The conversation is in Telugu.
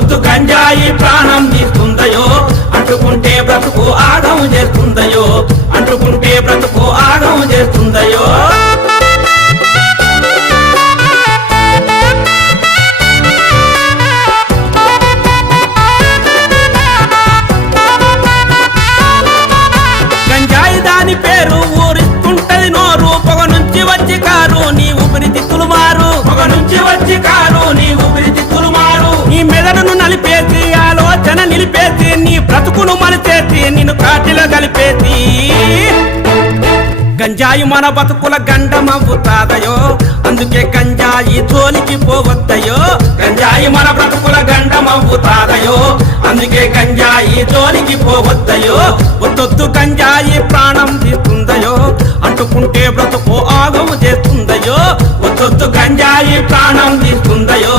వద్దొద్దు గంజాయి ప్రాణం తీస్తుందయో అంటుకుంటే బ్రతుకు ఆగం చేస్తుందయో అంటుకుంటే బ్రతుకు ఆగం చేస్తుందయో గంజాయి దాని పేరు ఊరిస్తుంటది నోరు పొగ నుంచి వచ్చి కారు నీ ఊపిరితిత్తులు మారు పొగ నుంచి వచ్చి కారు నీ ఊపిరితిత్తులు మారు నీ మెదడును నలిపేసి ఆలోచన నిలిపేసి నీ బ్రతుకును మలిచేసి నిన్ను కాటిలో కలిపేసి గంజాయి మన బతుకుల గండమవుతాదయో అందుకే గంజాయి జోలికి పోవద్దయో గంజాయి మన బ్రతుకుల గండమవుతాదయో అందుకే గంజాయి జోలికి పోవద్దయో వద్దొద్దు గంజాయి ప్రాణం తీస్తుందయో అంటుకుంటే బ్రతుకు ఆగము చేస్తుందయో వద్దొద్దు గంజాయి ప్రాణం తీస్తుందయో